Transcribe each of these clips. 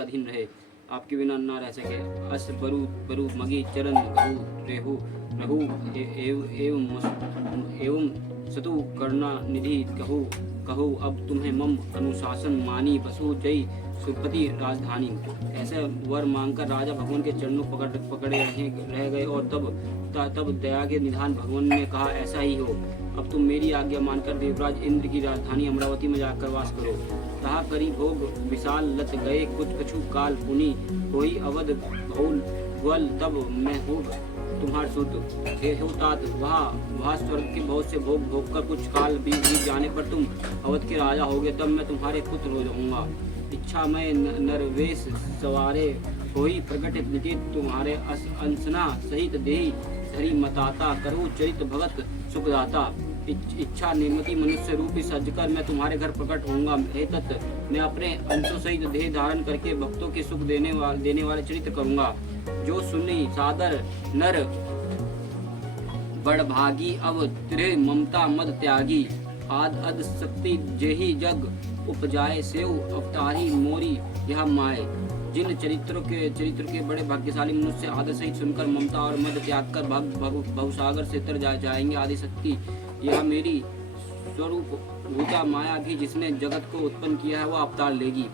अधीन रहे, आपके बिना ना रह सके। अस बरु बरु मगी चरण गहु रेहु रहु एवं सतु करुणा निधि कहु कहु अब तुम्हें मम अनुशासन मानी बसु जय सुरपति राजधानी। ऐसे वर मांगकर राजा भगवान के चरणों पकड़े रह गए और तब दया के निधान भगवान ने कहा, ऐसा ही हो। अब तुम मेरी आज्ञा मानकर देवराज इंद्र की राजधानी अमरावती में जाकर वास करो। तहा करी भोग विशाल लत गए कुछ कछु काल पुनि कोई अवध बहुल ग्वल तब मैं होग तुम्हार सुध हे तात। वहाँ स्वर्ग के बहुत से भोग कर कुछ काल बीत जाने पर तुम अवध के राजा होगे, तब मैं तुम्हारे पुत्र हो जाऊंगा। इच्छा में नरवेश सवारे होई प्रकट निकित तुम्हारे अंसना सहित देही धरी मताता करो चरित भगत सुखदाता। इच्छा निर्मति मनुष्य रूपी सजकर मैं तुम्हारे घर प्रकट होऊंगा। हे तत् मैं अपने अंशों सहित देह धारण करके भक्तों के सुख देने वाले चरित्र करूंगा। जो सुनी सादर नर बड़भागी अव त्रिह ममता मद त्यागी आद अद शक्ति जेहि जग उपजाए सेव अवतारी मोरी यह माए। जिन चरित्र के बड़े भाग्यशाली मनुष्य आदर सहित सुनकर ममता और मद त्याग कर बहुसागर से तर जाएंगे। आदि शक्ति यह मेरी स्वरूप भूता माया भी जिसने जगत को उत्पन्न किया है वह अवतार लेगी।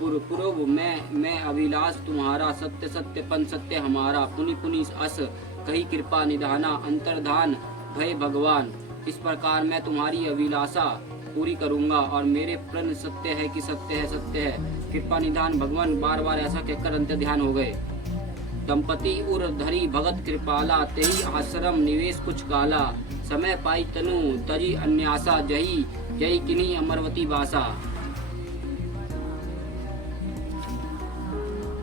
पूर्व मैं अभिलाष तुम्हारा सत्य सत्य पन सत्य हमारा पुनि पुनि अस कही कृपा निधाना अंतर्धान भय भगवान। इस प्रकार मैं तुम्हारी अभिलाषा पूरी करूंगा और मेरे प्रण सत्य है कि सत्य है कृपा निधान भगवान। बार बार ऐसा कहकर अंत्य ध्यान हो गए। दंपति उर धरी भगत कृपाला तेही आश्रम निवेश कुछ काला समय पाई तनु तजी अन्यासा जही जय किन्ही अमरवती बासा।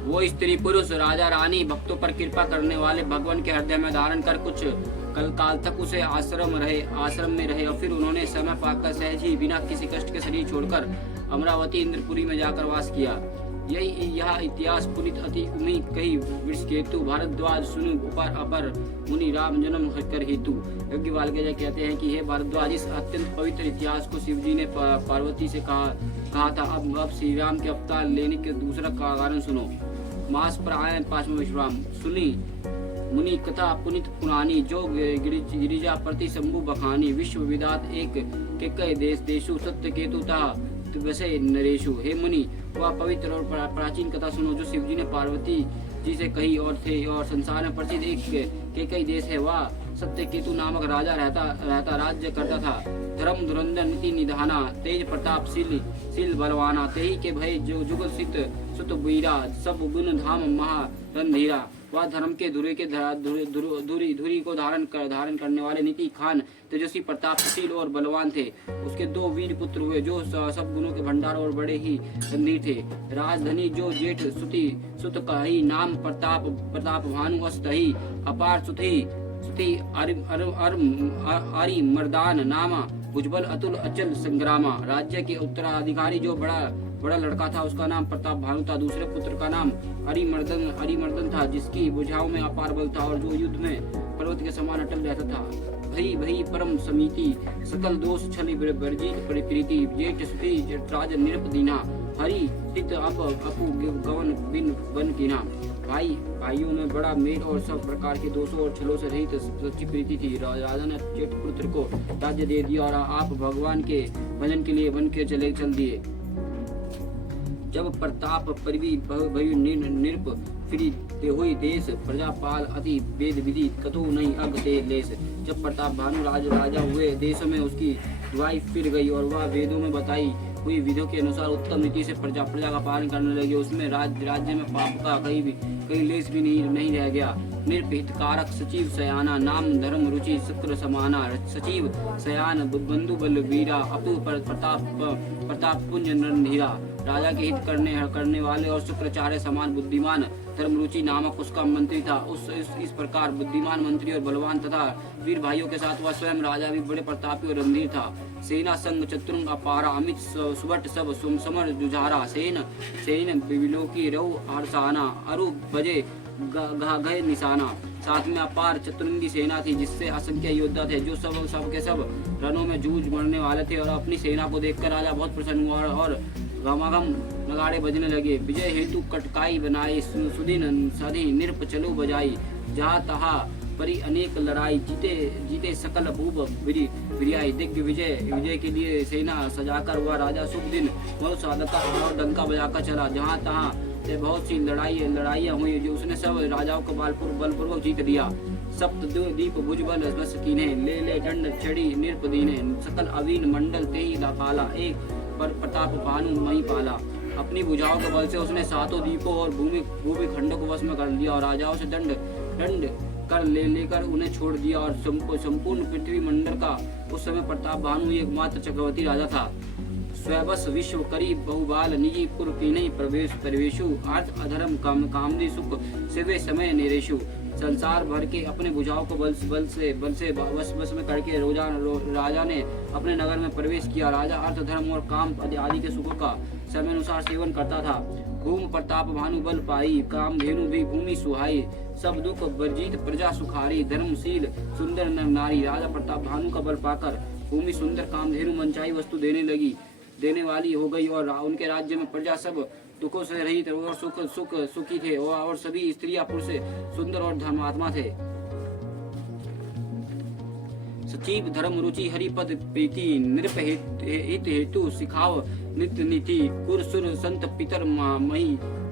वो स्त्री पुरुष राजा रानी भक्तों पर कृपा करने वाले भगवान के हृदय में धारण कर कुछ काल तक उसे आश्रम में रहे और फिर उन्होंने समय पाकर सहज ही बिना किसी कष्ट के शरीर छोड़कर अमरावती इंद्रपुरी में जाकर वास किया। यह इतिहास पुनित अति उम्मी कही वृषकेतु भारद्वाज सुनु अपर मुनि राम जन्म कर हेतु। योग्य वाल्मीकि कहते हैं कि हे भारद्वाज, इस अत्यंत पवित्र इतिहास को शिवजी ने पार्वती से कहा था। अब श्री राम के अवतार लेने के दूसरा कारण सुनो। मास पर आए 5वां विश्राम सुनी मुनि कथा पुनित पुरानी जो गिरिजा प्रति शंभु बखानी विश्व विदात एक के देश देशु सत्य केतु तहा वैसे नरेशु। हे मुनि, वह पवित्र और प्राचीन कथा सुनो जो शिवजी ने पार्वती जी से कही और संसार में प्रसिद्ध एक कई देश है। वह सत्य केतु नामक राजा रहता राज्य करता था। धर्म धुरंधर नीति निधाना तेज प्रताप शील बलवाना तेही के भय जो जुगल सुत वीरा सब गुण धाम महारंधीरा। वह धर्म के धुरी को धारण करने वाले नीति खान तेजस्वी प्रतापशील और बलवान थे। उसके 2 वीर पुत्र हुए जो सब गुणों के भंडार और बड़े ही रणधीर थे। राजधनी जो जेठ सुत कही नाम प्रताप भानु अस्तही अपार सुथी अरि मर्दान नामा भुजबल अतुल अचल संग्रामा। राज्य के उत्तराधिकारी जो बड़ा लड़का था उसका नाम प्रताप भानु था। दूसरे पुत्र का नाम अरिमर्दन था जिसकी भुजाओं में अपार बल था और जो युद्ध में पर्वत के समान अटल रहता था। भई परम समिति सकल दोष छलि वर्जित प्रीति जेठ सुती राज निरप दीना हरि हित अपु गवन बिन बन कीना। भाइयों में बड़ा मेल और सब प्रकार के दोषों और छलों से रहित सच्ची प्रीति थी। राजा ने जेठ पुत्र को राज्य दे दिया और आप भगवान के भजन के लिए वन के चल दिए। जब प्रताप परिवी भयु निरप फिरी ते हुई देश प्रजापाल अति वेद विधि कतो नहीं अग ते लेस। जब प्रताप भानु राजा हुए देश में उसकी दुआई फिर गई और वह वेदों में बताई हुई विधियों के अनुसार उत्तम नीति से प्रजा का पालन करने लगे। उसमें राज्य में पाप का कहीं लेस भी नहीं रह गया। निर्भित कारक सचिव सयाना नाम धर्म रुचि शुक्र समाना सचिव सयान बंधु बल वीरा अपु प्रताप पुंज रणधीरा। राजा के हित करने वाले और शुक्राचार्य समान बुद्धिमान धर्मरुचि नामक उसका मंत्री था। इस प्रकार बुद्धिमान मंत्री और बलवान तथा वीर भाइयों के साथ वह स्वयं राजा भी बड़े प्रतापी और रणधीर था। सेना संग चतुरंग अपारा अमित सुबट सब समर जुझारा सेन विलोकी रहु हर्षाना अरु बजे गए निशाना। साथ में अपार चतुरंगी सेना थी जिससे असंख्य योद्धा थे जो सब के सब रणों में जूझ मरने वाले थे। और अपनी सेना को देखकर राजा बहुत प्रसन्न हुआ और गमागम नगाड़े बजने लगे। विजय हेतु कटकाई बनाई, सुदिन सधी नृप चलो बजाई। जहाँ तहाँ परी अनेक लड़ाई, जीते जीते सकल भूप बिरियाई। दिग्ग विजय के लिए सेना सजाकर हुआ राजा शुभ दिन बहुत साधका और डंका बजाकर चला। जहाँ तहाँ से बहुत सी लड़ाइयाँ हुई, जो उसने सब राजाओं को बलपूर्वक जीत दिया। सप्त दीप भुजबल बस कीने, ले दंड चढ़ी नृप दीने। सकल अवीन मंडल तेई पाला, एक पर प्रताप भानु मही पाला। अपनी भुजाओं के बल से उसने सातों द्वीपों और भूमि खंडों को वश में कर लिया और राजाओं से दंड कर लेकर उन्हें छोड़ दिया। और संपूर्ण पृथ्वी मंडल का उस समय प्रताप भानु एकमात्र चक्रवर्ती राजा था। स्वयंवश विश्व करी बहुबाल, निजी पुर कीन्ही प्रवेशु। अर्थ अधर्म कामदी सुख सेवे समय निरेशु। संसार भर के अपने भुजाओं को बल से वश में करके राजा ने अपने नगर में प्रवेश किया। राजा अर्थ धर्म और काम आदि के सुखों का समय अनुसार सेवन करता था। भूम प्रताप भानु बल पाई, काम धेनु भी भूमि सुहाई। सब दुख वर्जित प्रजा सुखारी, धर्मशील सुंदर नर नारी। राजा प्रताप भानु का बल पाकर भूमि सुंदर, कामधेनु मनचाही वस्तु देने वाली हो गई और उनके राज्य में प्रजा सब दुखों से रहित और सुखी थे और सभी स्त्रियां पुरुष सुंदर और धर्मात्मा थे। सचिव धर्म रुचि हरिपद प्रीति, नृप हित हेतु सिखाव नित्य नीति। कुर सुर संत पितर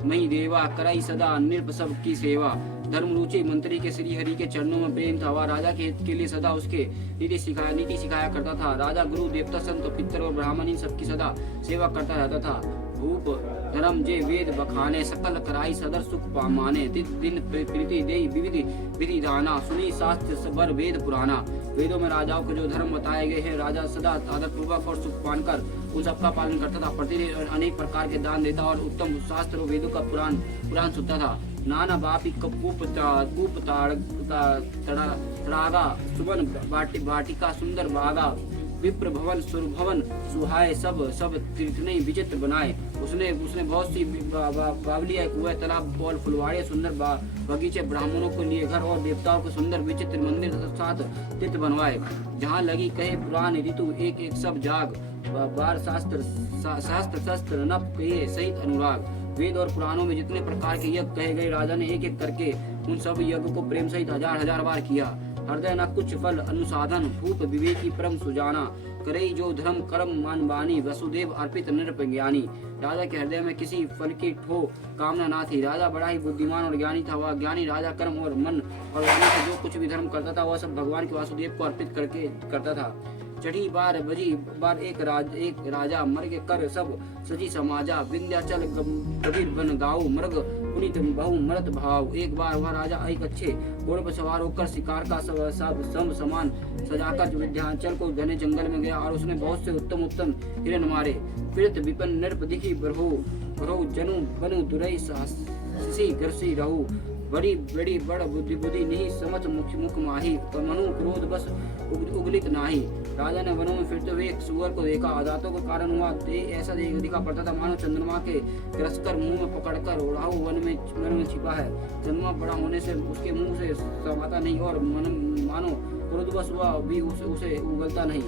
मही देवा, कराई सदा नृप सब की सेवा। धर्म रुचि मंत्री के श्री हरि के चरणों में प्रेम था। वह राजा के हित के लिए सदा उसके नीति सिखाया करता था। राजा गुरु देवता संत पितर और ब्राह्मण इन सबकी सदा सेवा करता रहता था। भूप धर्म जे वेद बखाने, सकल कराई सदर सुख पामाने। दिन प्रीति देई विधि दाना, सुनी शास्त्र बर वेद पुराना। वेदों में राजाओं के जो धर्म बताए गए हैं, राजा सदा आदर पूर्वक और सुख पानकर उन सबका पालन करता था। प्रतिदिन अनेक प्रकार के दान देता और उत्तम शास्त्र और वेदों का पुराण सुनता था। नाना बापी कूप तड़ागा, सुबन बाटिका सुंदर बागा। विप्र भवन सुरभवन सुहाए, सब तीर्थने विचित्र बनाए। उसने बहुत सी बावलियां, कुएं, तालाब और फुलवाड़े, सुंदर बगीचे, ब्राह्मणों के लिए घर और देवताओं के सुंदर विचित्र मंदिर साथ तीर्थ बनवाए। जहाँ लगी कहे पुराण ऋतु, एक सब जाग। बार शास्त्र शस्त्र नप कहे सहित अनुराग। वेद और पुराणों में जितने प्रकार के यज्ञ कहे गए, राजा ने एक करके उन सब यज्ञ को प्रेम सहित हजार बार किया। हृदय न कुछ फल अनुसाधन, भूप विवेकी परम सुजाना। करई जो धर्म कर्म मान बानी, वसुदेव अर्पित नृप ज्ञानी। राजा के हृदय में किसी फल की ठो कामना ना थी। राजा बड़ा ही बुद्धिमान और ज्ञानी था। वह ज्ञानी राजा कर्म और मन और वाणी से जो कुछ भी धर्म करता था, वह सब भगवान के वासुदेव को अर्पित करके करता था। चढ़ी बार बजी बार एक राजा, मर्ग कर सब सजी समाजा। विंध्याचल कबीर बन गाओ, मृग पुनित बहु मरत भाव। एक बार वह राजा एक अच्छे घोड़े पर सवार होकर शिकार का सब सामान सजाकर विंध्याचल को घने जंगल में गया और उसने बहुत से उत्तम हिरण मारे। फिरत विपिन नृप दिखी बरहु, जनु बनु दुरई सिसी ग्रसी रहु। बड़ी बड़ बुद्धि नहीं, समझ मुख माही। मनु क्रोध बस उगलित नाही। राजा ने वनों में फिरते हुए एक सुअर को देखा। दांतों के कारण हुआ ऐसा दिखा पड़ता था मानो चंद्रमा के ग्रसकर मुंह में पकड़कर उड़ाऊ वन में छिपा है। चंद्रमा बड़ा होने से उसके मुंह से समाता नहीं और मानो क्रोधवश हुआ भी उसे उगलता नहीं।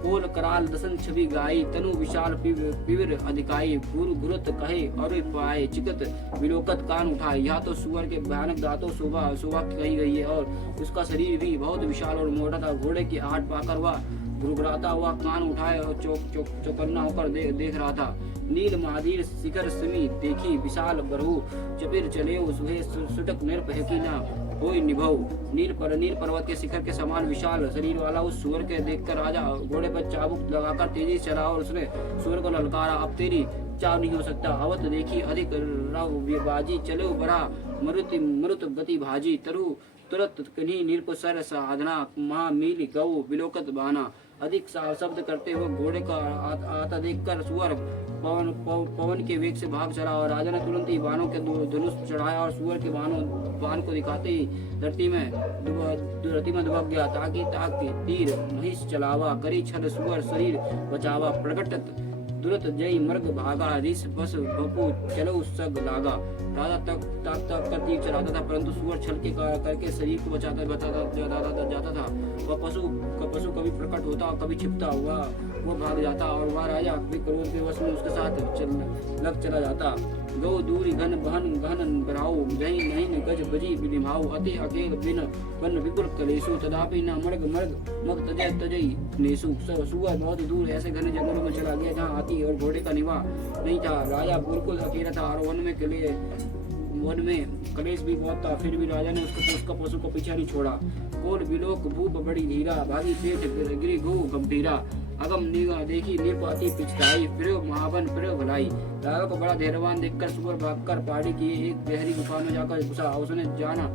कोल कराल दसन छवि गाई, तनु विशाल पिविर अधिकाई। गुरुत कहे और पाए, चिकत विलोकत कान उठाए। यहाँ तो सुअर के भयानक दांतों शोभा कही गई है और उसका शरीर भी बहुत विशाल और मोटा था। घोड़े की आहट पाकर वह गुरगुराता हुआ कान उठाए और चौकन्ना होकर देख रहा था। नील महादीर शिखर सिमी देखी, विशाल बरहु चपिर चले सुहे सुटक नृप है की ना कोई निभव। नील पर्वत के शिखर के समान विशाल शरीर वाला उस सुअर के देखकर राजा घोड़े पर चाबुक लगाकर तेजी से चला और उसने सुअर को ललकारा। अब तेरी चाव नहीं हो सकता। अवत देखी अधिक बाजी, चलो बड़ा मरुत गति भाजी। तरु तुरत कन्ही नृप सर साधना, महामील गौ विलोकत बाना। अधिक शब्द करते हुए घोड़े का आता देखकर सुअर पवन के वेग से भाग चला और राजा ने तुरंत ही बाणों के धनुष चढ़ाया और सुअर के बाण को दिखाते ही धरती में दुबक गया। ताकि तीर महिष चलावा, करी छल सुअर शरीर बचावा। प्रकट तुरंत जय मर्ग भागा, रिस बस बपू चलो सग लागा। राजा तक कर तीर चलाता था, परंतु सुअर छल के करके शरीर को बचाता जाता था। वह पशु कभी प्रकट होता और कभी छिपता हुआ वो भाग जाता और वह राजा भी क्रोध के वश में उसके साथ लग चला जाता। गौ दूरी घन बहन गहन बराऊ जही नहीं गज बजी बिलिमाऊ अति अकेल बिन वन विपुल कलेशु तदापि न मर्ग मर्ग मग तजय तजई नेसु। सुअर बहुत दूर ऐसे घने जंगलों में चला गया जहाँ हाथी और घोड़े का निवास नहीं था। राजा बिल्कुल अकेला था और वन में कलेश भी बहुत था। फिर भी राजा ने उसका पशु को पीछा नहीं छोड़ा। कोल बिलोक भूप बड़ी धीरा भागी पेट गिरी गो गंभीरा अगम निगाह देखी निप अति पिछताई प्रयोग महावन प्रयोग भलाई। राजा को बड़ा धैर्यवान देखकर सुअर भागकर पहाड़ी की एक गहरी गुफा में जाकर घुसा। उसने जाना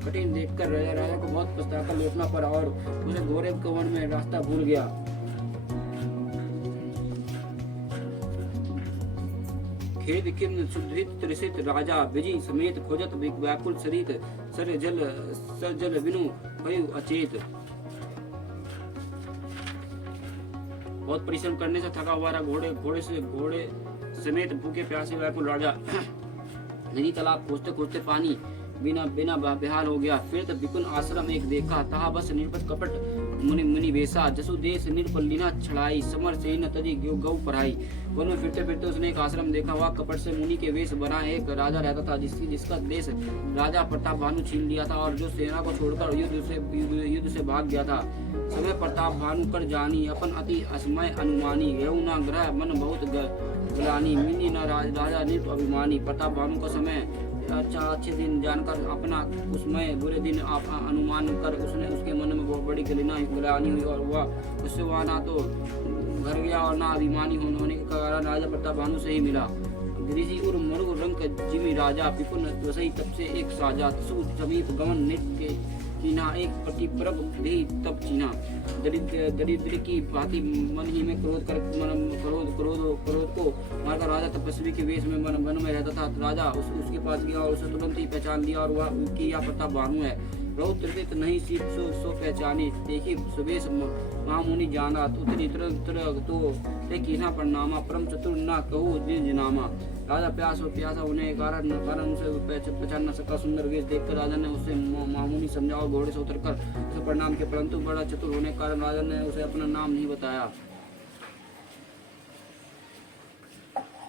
कठिन देखकर राजा को बहुत पछताकर लौटना पड़ा और उसे घोड़े के वन में रास्ता भूल गया। खेद किन्न सुधृत त्रिषित राजा विजय समेत खोजत व्याकुल सरित सर जल विनु भयु अचेत। बहुत परिश्रम करने से थका हुआ घोड़े समेत भूखे प्यासे व्याकुल राजा नदी तालाब खोजते खोजते पानी बिना बेहाल हो गया। फिर विपुल आश्रम एक देखा तहा बस निर्पत कपट मुनि वेशा जसु देश निर्पलीना छड़ाई समर से न तजी गौ पढ़ाई। वन में फिरते फिरते उसने एक आश्रम देखा। वह कपट से मुनि के वेश बना एक राजा रहता था जिसका देश राजा प्रताप भानु छीन लिया था और जो सेना को छोड़कर युद्ध से भाग गया था। समय प्रताप भानु कर जानी अपन अति असमय अनुमानी यऊ न ग्रह मन बहुत ग्लानी मिनी न राजा निर्प अभिमानी। प्रताप भानु का समय अच्छे दिन जानकर अपना उसमें बुरे दिन अनुमान कर उसने उसके मन में बहुत बड़ी ग्लानि हुई और वह उससे वह ना तो घर गया और ना अभिमानी होने के कारण राजा प्रताप भानु से ही मिला। गिरिजी उर मरु रंग जिमी राजा विपुल वसई तब से एक साजा सु समीप गमन नित्य कीना एक प्रतिप्रभ भी तब चीना। दरिद्र की भांति मन ही में क्रोध को मारकर राजा तपस्वी के वेश में वन में रहता था। राजा उसके पास गया और उसे तुरंत ही पहचान लिया और वह कि यह प्रताप भानु है। बहुत त्रिवित नहीं सीप सो पहचानी देखी सुबेश महामुनि जाना उतरी तो कीना प्रणामा परम चतुर न कहू दिन नामा। राजा प्यासा होने के कारण उसे पहचान न सका। सुंदर वेश देखकर राजा ने उसे महामुनि समझा और घोड़े से उतरकर उसे प्रणाम किया, परंतु बड़ा चतुर होने के कारण राजा ने उसे अपना नाम नहीं बताया।